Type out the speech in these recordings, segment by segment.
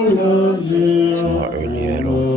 It's not early at all.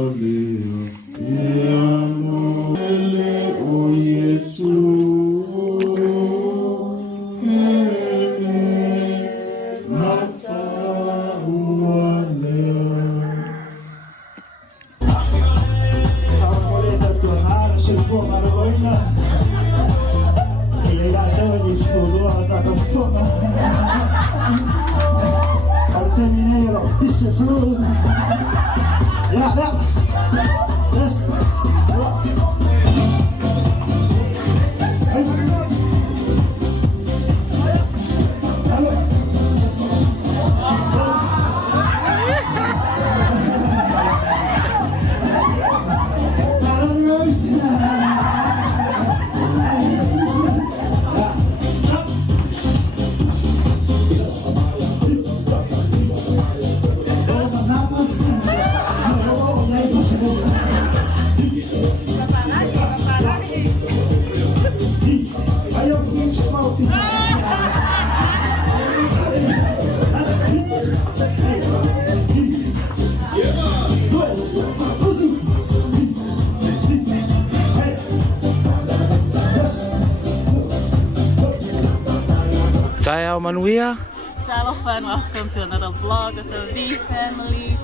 Manuia. Talofa and welcome to another vlog of the Vee Family.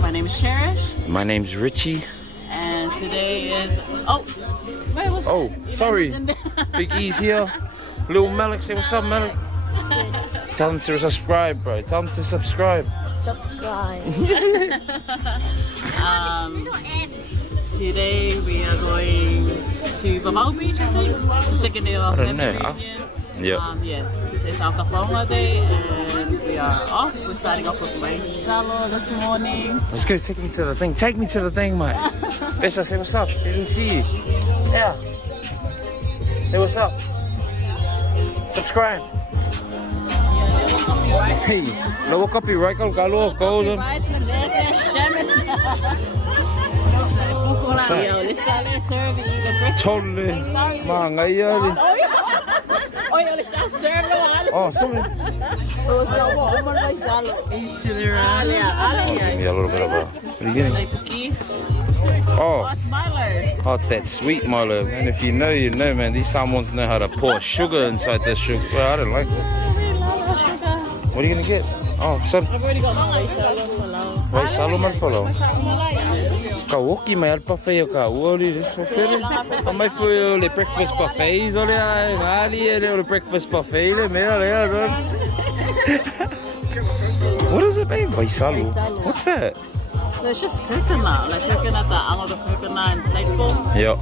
My name is Cherish. My name's Richy. And today is sorry. Big E's here. Little Malik, say what's up, Malik. Tell him to subscribe, bro. Tell him to subscribe. Today we are going to Vavau Beach, I think. It's the second day of family reunion. Yeah. It's our Samoa day and we are off. We're starting off with my salon this morning. Let's go, take me to the thing. Take me to the thing, mate. Bessa, say what's up. They didn't see you. Yeah. Hey, what's up? Subscribe. Hey, low copyright, galo, golden. What's that? Totally. Oh, sorry. Give me a little bit of a. What are you getting? Oh, it's that sweet Milo. And if you know, you know, man. These Samoans know how to pour sugar inside this sugar. Well, I don't like it. What are you gonna get? Oh, sorry. I've already got my Wait, salo man follow. Ka woki mai al buffet o ka uoli so fere. Mai foi le breakfast buffets ole ai ali le breakfast buffet le me ale so. What does it mean? Waisalo. What's that? So it's just coconut, like coconut, the angle of coconut and saiko. Yep.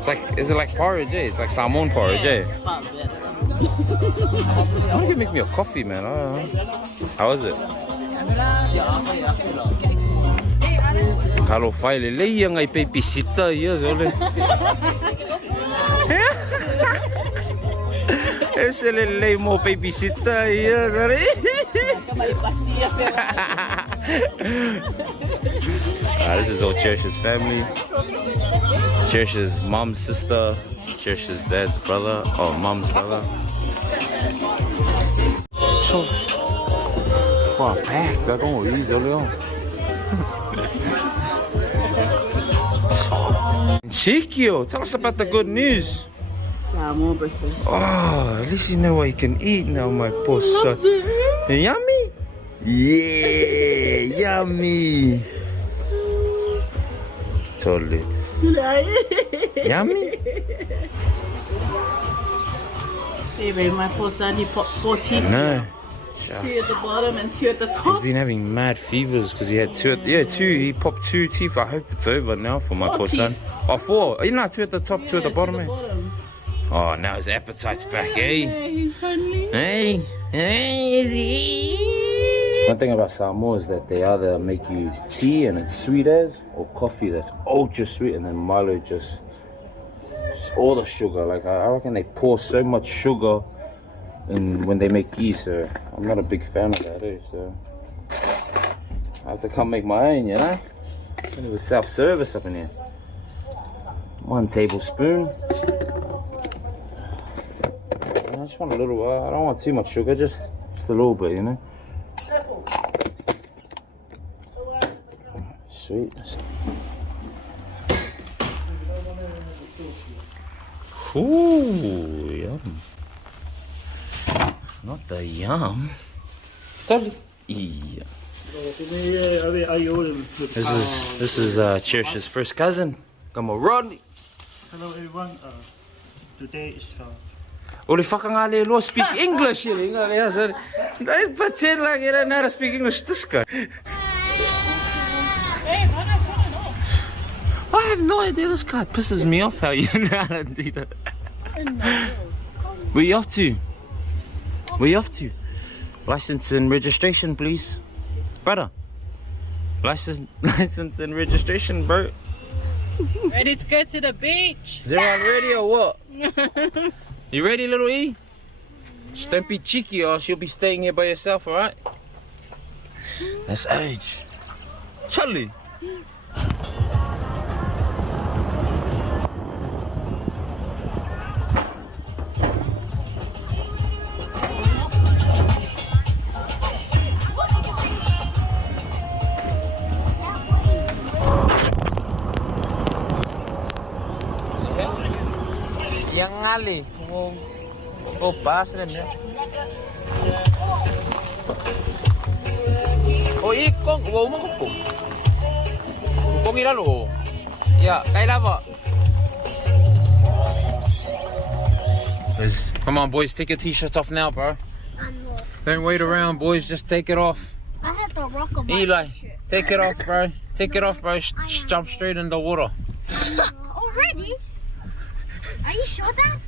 It's It's like, is it like porridge? Eh? It's like salmon porridge, eh? but better. Why don't you make me a coffee, man? I don't know. How is it? Kalau file le yang ai babysitter years old. Ese le mo babysitter years old. This is all Cherish's family. Cherish's mom's sister, Cherish's dad's brother, or mom's brother. So, wow, packed. They're going easily on. Shikio, tell us about the good news. Samoa breakfast. Oh, at least you know what you can eat now, my poor son. Yummy? Yeah, yummy. Totally. Yummy? Hey, babe, my poor son, he popped 4 teeth. No. 2 at the bottom and 2 at the top. He's been having mad fevers because he had 2 at, yeah, 2, he popped 2 teeth. I hope it's over now for my poor son. Oh, 4. You know, 2 at the top, 2 at the bottom, eh? Oh, now his appetite's back, eh? Yeah, he's friendly. Hey, is he? One thing about Samoa is that they either make you tea and it's sweet as, or coffee that's ultra sweet, and then Milo just all the sugar. Like I reckon they pour so much sugar in when they make tea, so I'm not a big fan of that, eh? So I have to come make my own, you know? Kind of a self-service up in here. 1 tablespoon. I just want a little, I don't want too much sugar, just a little bit, you know? sweet. Ooh, yum. Not the yum. Yeah. This is Cherish's first cousin. Come on, Rodney. Hello everyone. Today is Only fucking Ali lo speak English. They pretend like you don't know how to speak English. This guy. Hey, why not turn it off? I have no idea. This guy pisses me off how you know how to do that. Where you off to? Where you off to? License and registration, please. Brother. License and registration, bro. Ready to go to the beach? Is everyone ready or what? You ready, little E? Just don't be cheeky or else you'll be staying here by yourself, alright? That's age. Charlie. Yang ngali, oh pas kan ya. Oh ikong, wow mo kung. Kung ila lo. Ya, kailan mo? Come on, boys, take your t-shirts off now, bro. Don't wait around, boys. Just take it off. I have to rock a Eli, take it off, bro. Take it off, bro. Jump straight in the water. Already? Are you sure that?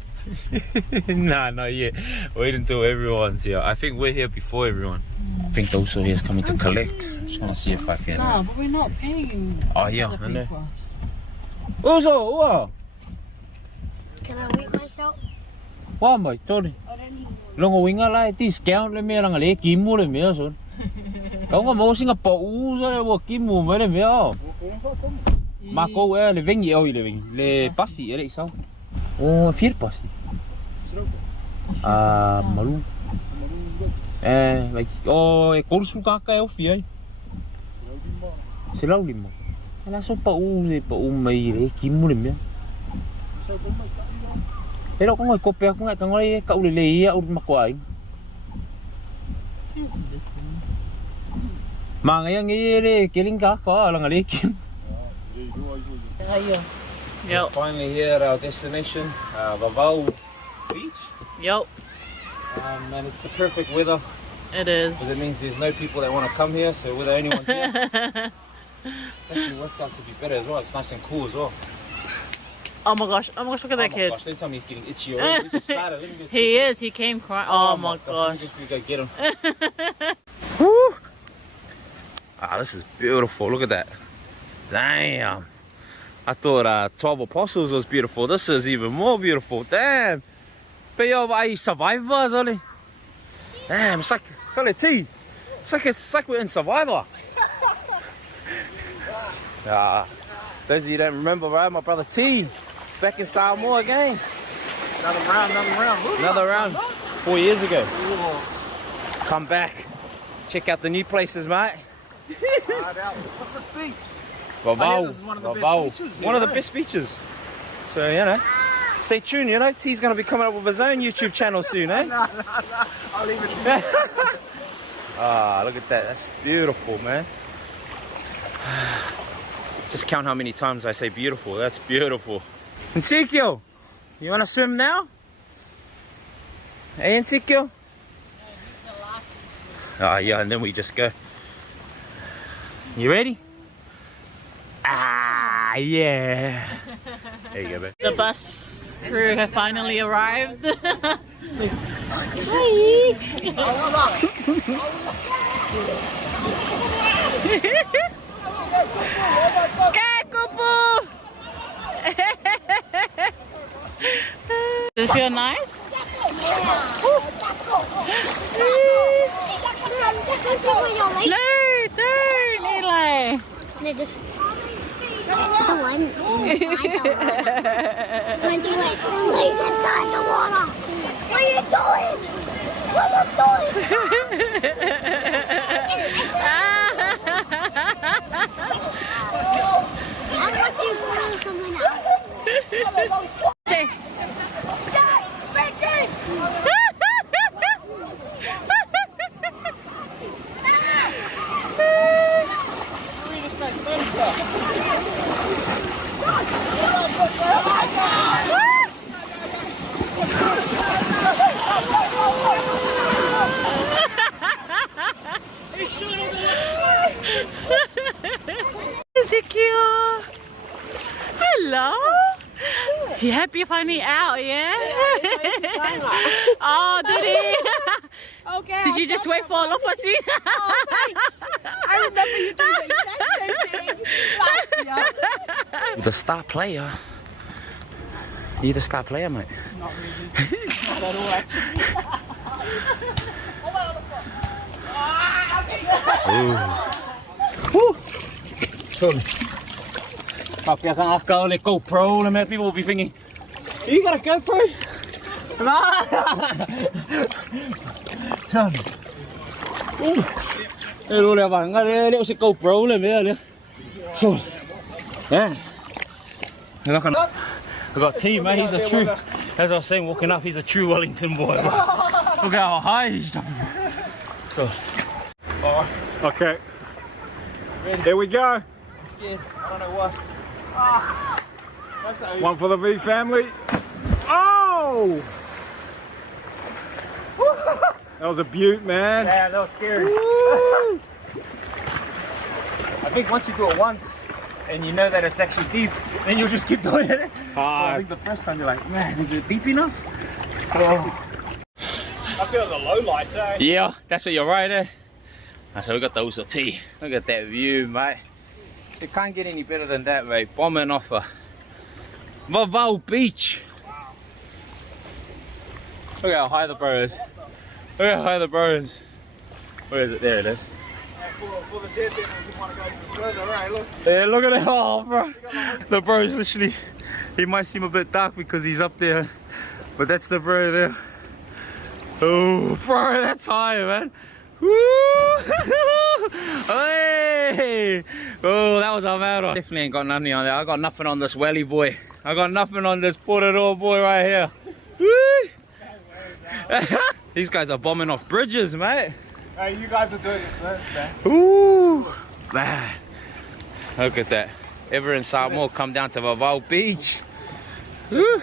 Nah, not yet. Wait until everyone's here. I think we're here before everyone. I think those are here is coming to collect. Just want to see if I can. No, but we're not paying. Oh yeah, I know. For us. Also, what? Can I wait myself? What am I doing? Long winga lai ti scout le me lang le kim mo le me so. Kau ko mo singa pa u so wo kim mo me le me. Ma ko le ving yo le ving. Le passi ele so. Oh, vier passi. Ah, malu. Like oh, e kursu ka ka o fi ai. Silau limo. Ala so pa u mai le kim mo le me. Pero kung ay kopya ko nga kang ay kaulili ya ur makuay. Mga yang ire kiling ka lang alikim. Yep. Finally here at our destination, Vavau Beach. Yep. And it's the perfect weather. It is. Because it means there's no people that want to come here, so we're the only ones here. It's actually worked out to be better as well. It's nice and cool as well. Oh my gosh, look at that kid. Gosh, don't tell me he's getting itchy already. We just started. Let me go He is, he came crying. Oh my gosh. Let me go get him. Woo! Ah, this is beautiful. Look at that. Damn. I thought 12 Apostles was beautiful. This is even more beautiful. Damn. But yo, I Survivor, Ollie. Damn, it's like a tea. It's like we're in Survivor. Those of you don't remember, right? My brother T. Back in Samoa again. Another round. 4 years ago. Come back. Check out the new places, mate. What's this beach? Vavau. This is one of the best beaches. One of the best beaches. So, you know, stay tuned, you know. T's going to be coming up with his own YouTube channel soon, eh? No. I'll leave it to you. Ah, look at that. That's beautiful, man. Just count how many times I say beautiful. That's beautiful. Ezekiel, you want to swim now? Hey, Ezekiel? Ah, yeah, and then we just go. You ready? Ah, yeah. There you go, babe. The bus crew have finally arrived. Does it feel nice? No, don't, Eli. No, this the one inside the water. Going to like leave inside the water. What are you doing? What are you doing? Is he cute? Hello. You happy finally out, yeah? Oh, did he? Okay. Did you just wait for Alofa to? Oh, thanks. I remember you doing the exact same thing last year. You're the star player. You're the star player, mate. Not really. Not at all, actually. Fuck, I can't go on a GoPro, and people will be thinking, you got a GoPro? Nah. Hello there, bạn. Đây liệu sẽ GoPro lên bây giờ nữa. Yeah. Look at we got T, man. He's a true. As I was saying, walking up, he's a true Wellington boy. Look at how high he's jumping. So. Okay. Here we go. I'm scared. I don't know why. One for the Vee family. Oh! That was a beaut, man. Yeah, that was scary. I think once you do it once and you know that it's actually deep, then you'll just keep doing it. So I think the first time you're like, man, is it deep enough? Oh. I feel the low lights, eh? Yeah, that's what you're right there. So we got the Uso T. Look at that view, mate. You can't get any better than that, mate. Bombing off a Vavau beach. Look how high the bro is. Look how high the bro is. Where is it? There it is. For the dead, then we want to go further, right? Look. Yeah, look at it. Oh, bro. The bro is literally, he might seem a bit dark because he's up there, but that's the bro there. Oh, bro, that's high, man. Woo! Hey! Oh, that was a matter. Definitely ain't got nothing on there. I got nothing on this welly boy. I got nothing on this Portador boy right here. Woo! These guys are bombing off bridges, mate. Hey, you guys are doing it first, man. Ooh, man. Look at that. Ever in Samoa, come down to Vavau Beach. Woo.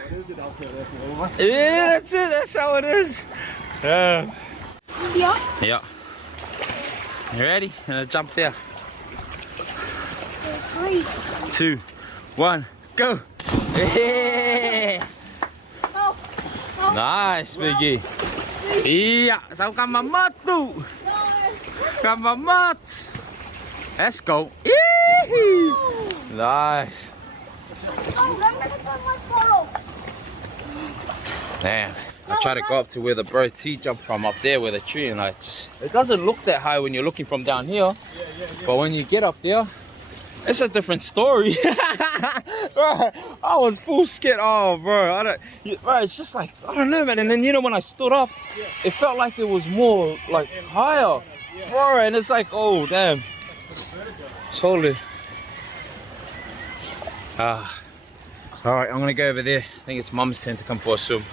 Yeah, that's it. That's how it is. Yeah. Yeah. You ready? Gonna jump there. 3. 2, 1, go. Yeah. Oh. Nice, Biggie. Yeah, sao kamamatu. Kamamat. Let's go. Nice. Man, I try to go up to where the bro T jumped from up there where the tree, and it doesn't look that high when you're looking from down here. But when you get up there, it's a different story. Bro, I was full scared. Oh, bro, bro, it's just like, I don't know, man. And then, you know, when I stood up, it felt like it was more like higher. Bro, and it's like, oh, damn. Totally. All right, I'm gonna go over there. I think it's Mum's turn to come for a swim.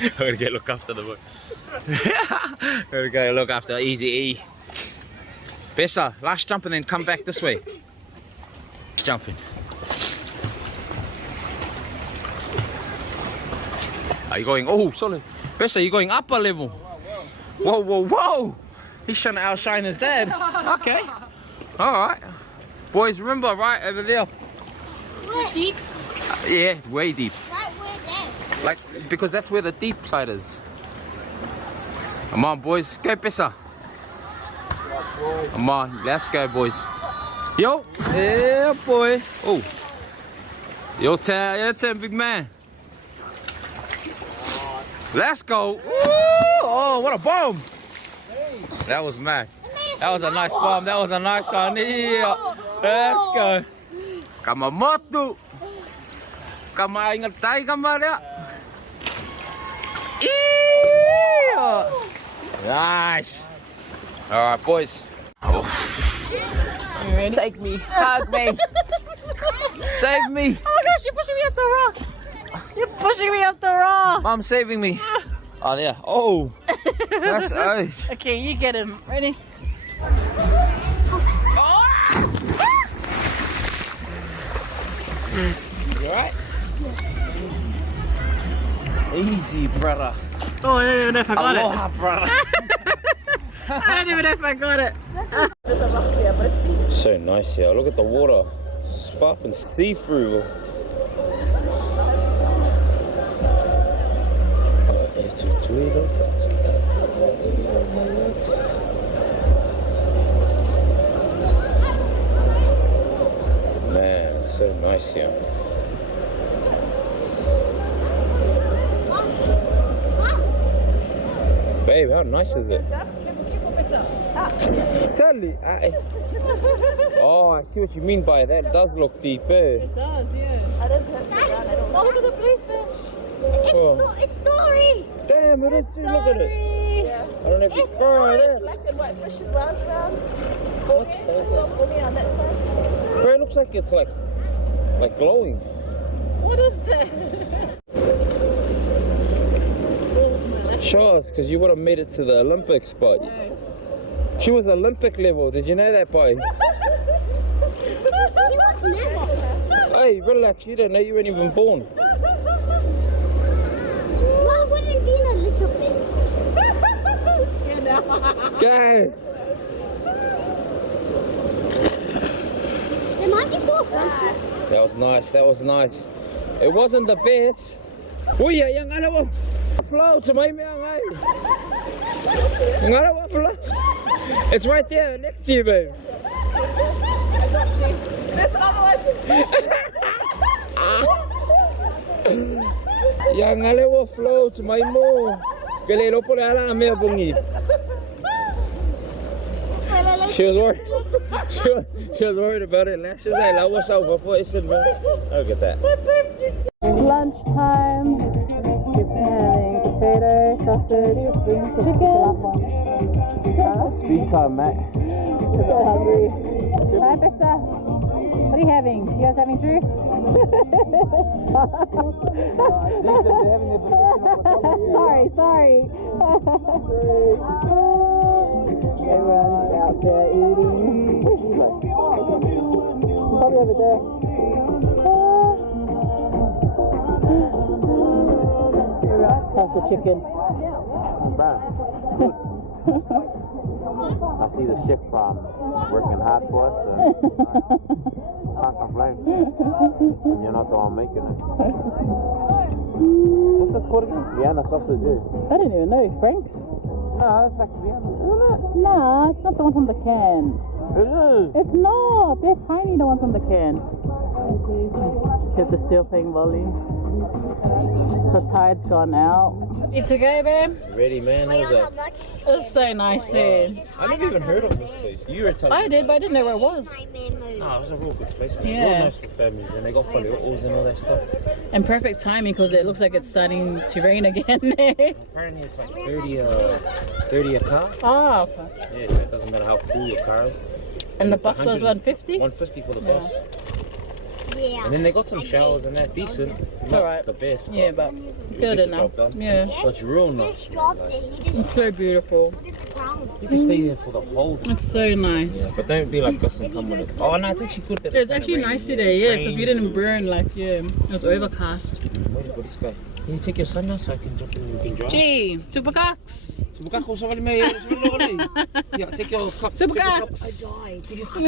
I'm gonna go look after the boy. I'm gonna go look after Easy E. Bessa, last jump and then come back this way. Jumping. Are you going? Oh, sorry. Bessa, you're going up a level. Whoa, whoa, whoa! He's trying to outshine his dad. Okay. All right. Boys, remember, right over there. Where? Deep? Yeah, way deep. Right where there? Like, because that's where the deep side is. Come on, boys. Go, Bessa. Come on, let's go, boys. Yo, yeah, boy. Oh, your turn, big man. Let's go. Ooh, oh, what a bomb. That was mad. That was a nice bomb. That was a nice one. Yeah. Let's go. Kamamoto. Kama ingat tayo kamera. Nice. All right, boys. Take me. Hug me. Save me. Oh my gosh, you're pushing me up the rock. You're pushing me up the rock. Mom saving me. Oh, there. Oh. That's nice. Okay, you get him. Ready? You alright? Easy, brother. Oh, I don't even know if I got Aloha, brother. it. I don't even know if I got it. So nice here. Look at the water. It's fucking see-through. Man, it's so nice here. Babe, how nice is it? Totally. Oh, I see what you mean by that. It does look deep, eh? It does, yeah. Oh, look at the bluefish. It's story. Damn, it is too. Look at it. Yeah. I don't know if it's that. Black and white fish as well. Boogie on that side. Bro, it looks like it's like glowing. What is that? Sure, because you would have made it to the Olympics, but she was Olympic level. Did you know that, boy? She was never. Hey, relax. You don't know you weren't even born. Well, it would have been a little bit. Go! It might be so fun. That was nice. That was nice. It wasn't the best. Oh yeah, yang ada apa? Float to my man, hey. Yang ada apa float? It's right there next to you, babe. I got you. There's another one. Yang ada apa float to my mo? Kelelo po na me bungit. She was worried. She was worried about it. She's like, "I was over for it." Look at that. Lunchtime. It's having potato, sausage, chicken. Speed time, mate. So hungry. Hi, Bessa. What are you having? You guys having juice? sorry. Everyone's out there eating. Probably over there. How's the chicken? I see the chef working hard for us, so can't complain when you're not the one making it. What's this called again? Vienna sausage. I didn't even know. Frank's? No, it's like Vienna, isn't it? Nah, it's not the one from the can. It is. It's not. They're tiny, the ones from the can. Kids are still playing volley. The tide's gone out. It's okay, babe. Ready, man. How's that? It was so nice here. I never even heard of this place. You were telling me. I did, but I didn't know where it was. No, it was a real good place, man. Yeah. Real nice for families, and they got fully oils and all that stuff. And perfect timing because it looks like it's starting to rain again. Apparently, it's like 30 a car. Oh, okay. Yeah, so it doesn't matter how full your car is. And the bus was 150? 150 for the bus. Yeah. And then they got some showers and that decent. It's Not alright. the best. But Yeah, but you good get the enough. job done. Yeah. So it's real nice. It's so beautiful. You can stay there for the whole day. It's so nice. But don't be like us and come with it. Oh no, it's actually good that It's actually nice today, yeah, because we didn't burn like, yeah, it was overcast. Waiting for this guy. Can you take your son now so I can jump in and we can drive? Gee, super cocks. Yeah, take your cup. Super take your cup. cocks. Take your cup.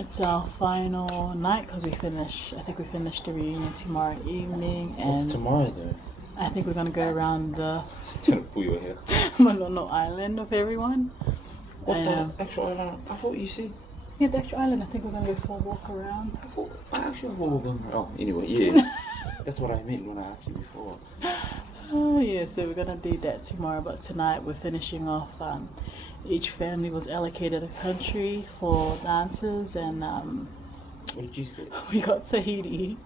It's our final night because I think we finished the reunion tomorrow evening, and What's tomorrow though? I think we're gonna go around the Trying to pull your hair. Malono Island of everyone. What the actual island? I thought you said. Yeah, the actual island. I think we're gonna go for a walk around. I actually thought we were going. Oh, anyway, yeah. That's what I meant when I asked you before. Oh yeah, so we're gonna do that tomorrow, but tonight we're finishing off. Each family was allocated a country for dances, and What did you say? we got Tahiti,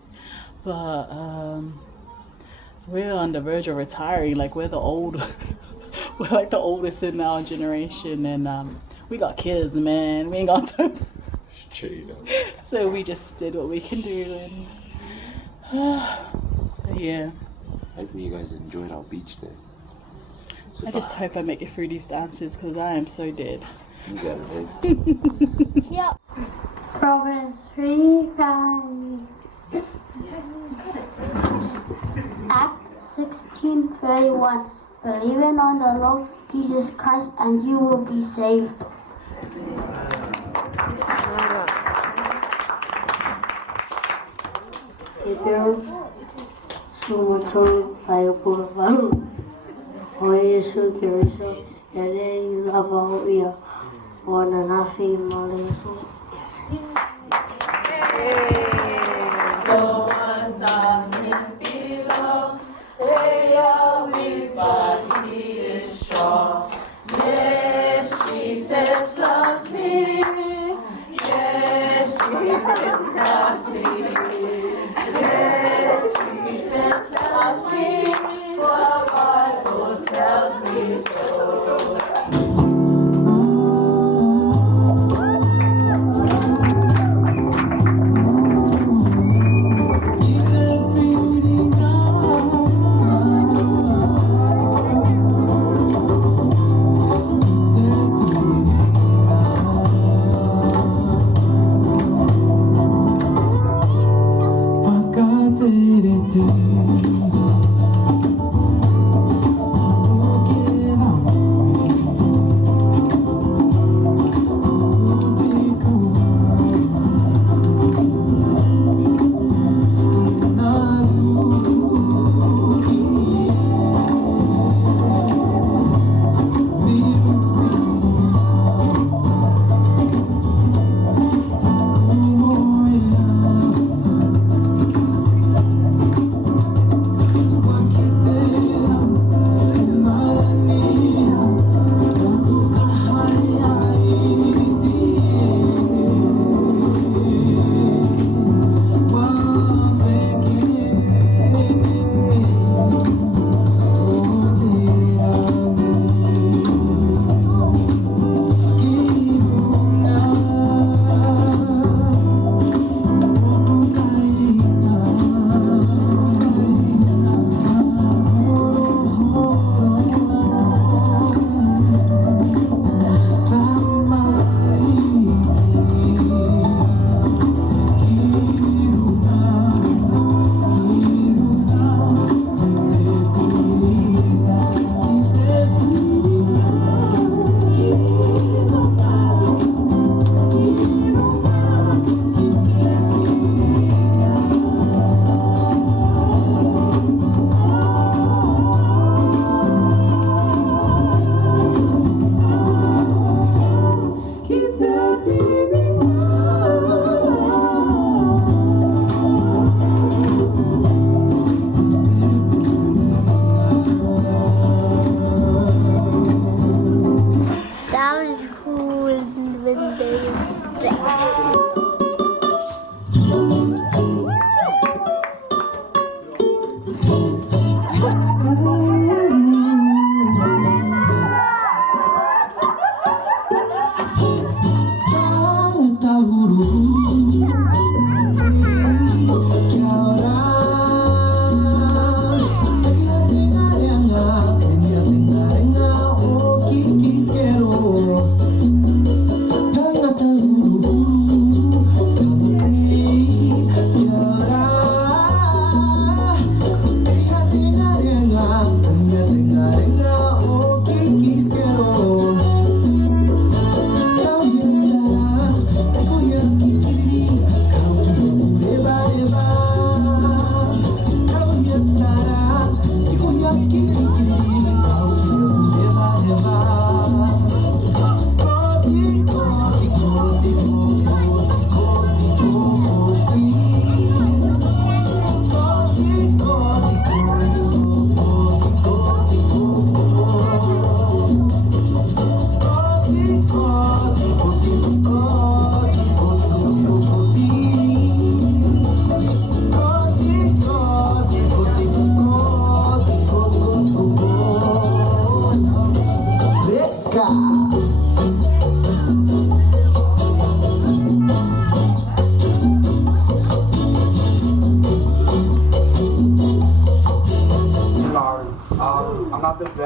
but we're on the verge of retiring. Like we're the old we're like the oldest in our generation, and we got kids, man. We ain't got time. It's true, you know. So we just did what we can do, and yeah. Hopefully you guys enjoyed our beach day. So I just hope I make it through these dances because I am so dead. you got it, Yep. Proverbs 3:5. Act 16:31. Believing on the Lord Jesus Christ and you will be saved. Itu sumutong tayo pulvang. O Yesu Kiriso, yale Vavau ia o na nafi maleso.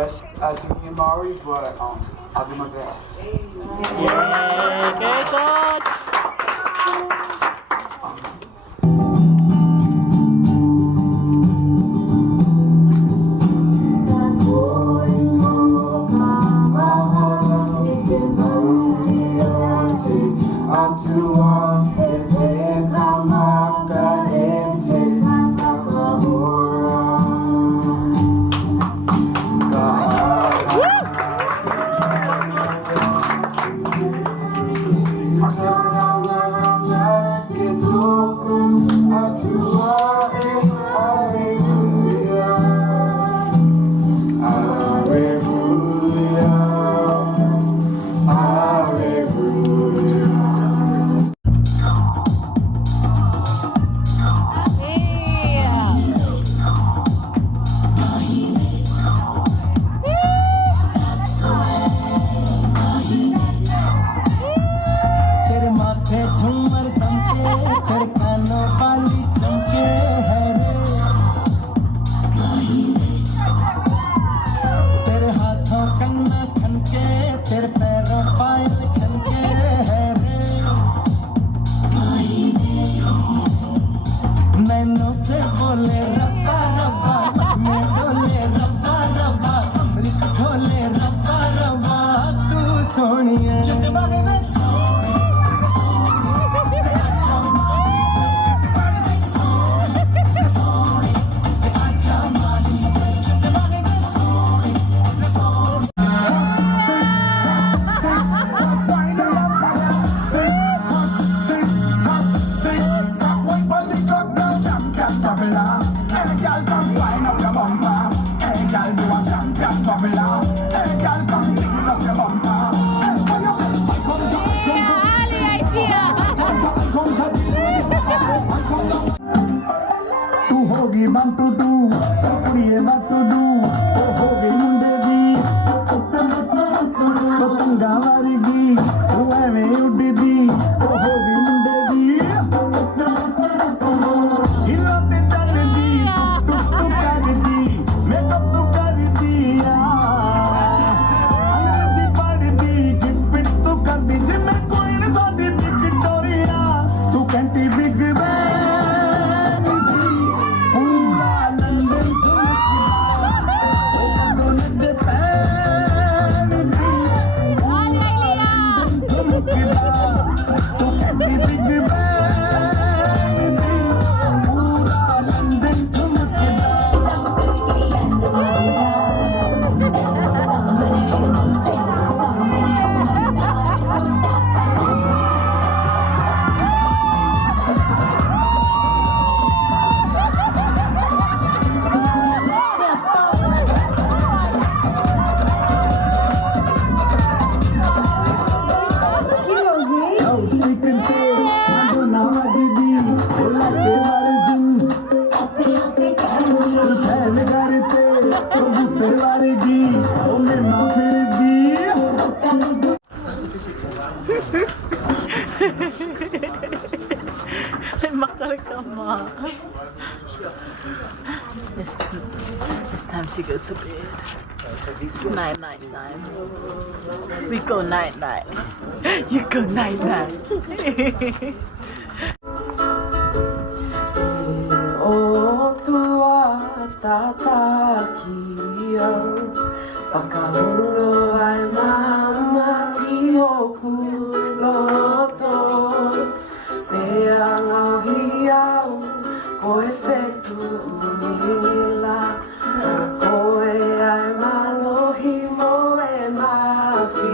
best as singing Maori, but I'll do my best. Yeah, okay, coach. It's time to go to bed. It's night time. We go night. You go night. O tua tatakia whakahuno ai mama ki oku loto pea ngauhi au koe whetu umila koe ai malohi moe mafi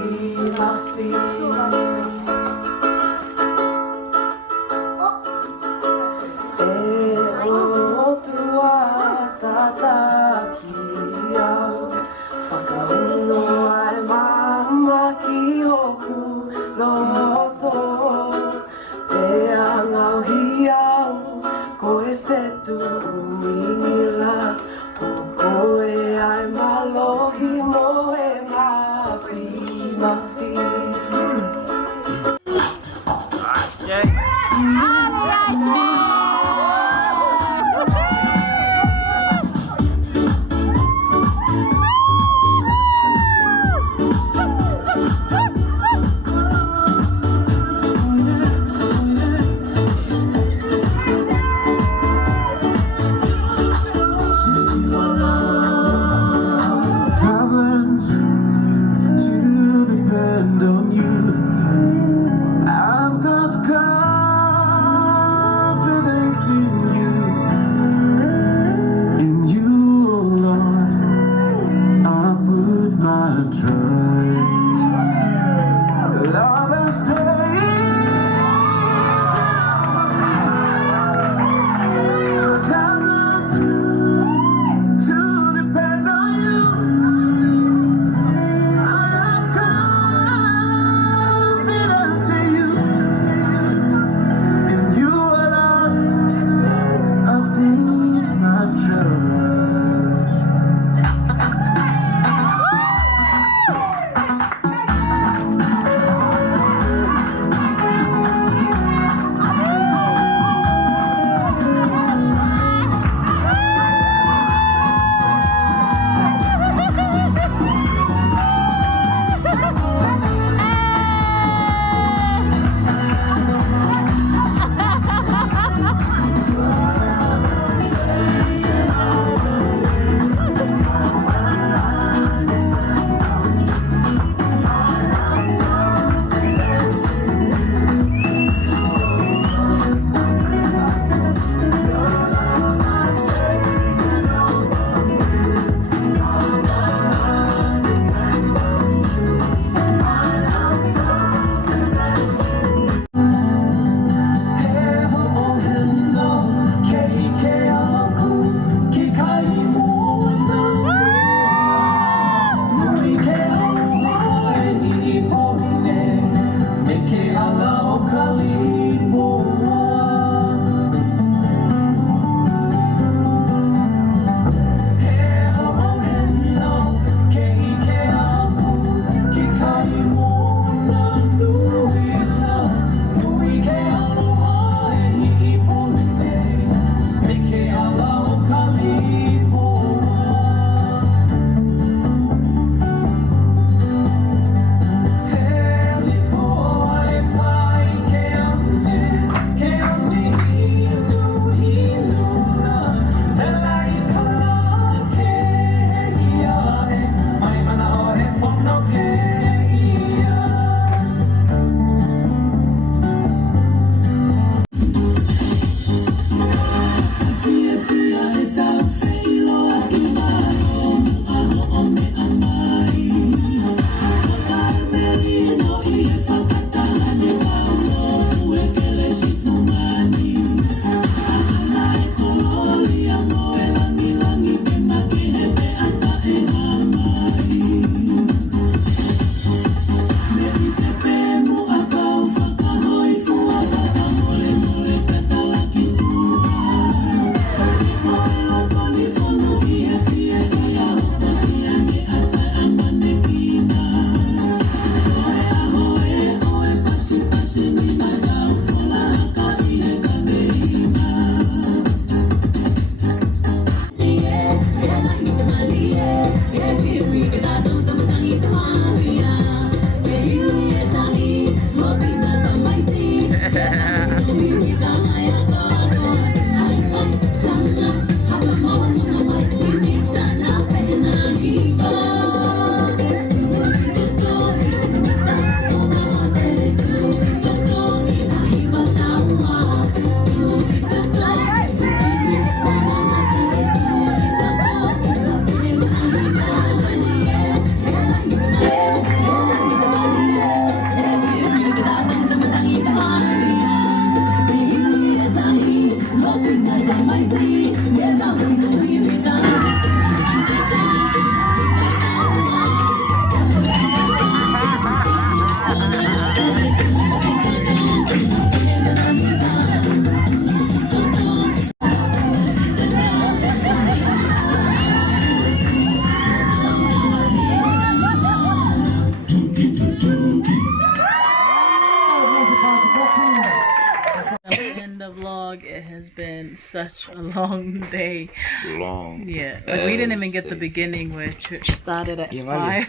It has been such a long day. Long. Yeah, like we didn't even get the beginning where church started at 5.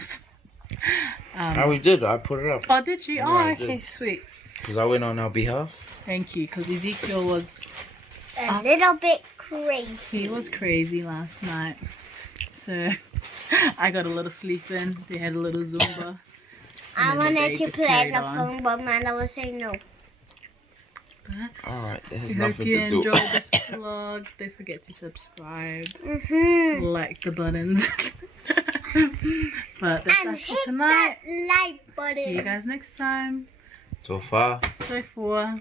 Oh, we did. I put it up. Oh, did you? Yeah, Oh, I okay, did. sweet. Because I went on our behalf. Thank you, because Ezekiel was A little bit crazy. He was crazy last night. So I got a little sleep in. They had a little Zumba. I wanted to play the phone, but Mama was saying no. Alright, it has I nothing hope you to do. enjoyed this vlog. Don't forget to subscribe. Like the buttons. But that's And us for hit tonight. that like button. See you guys next time. So far. So far.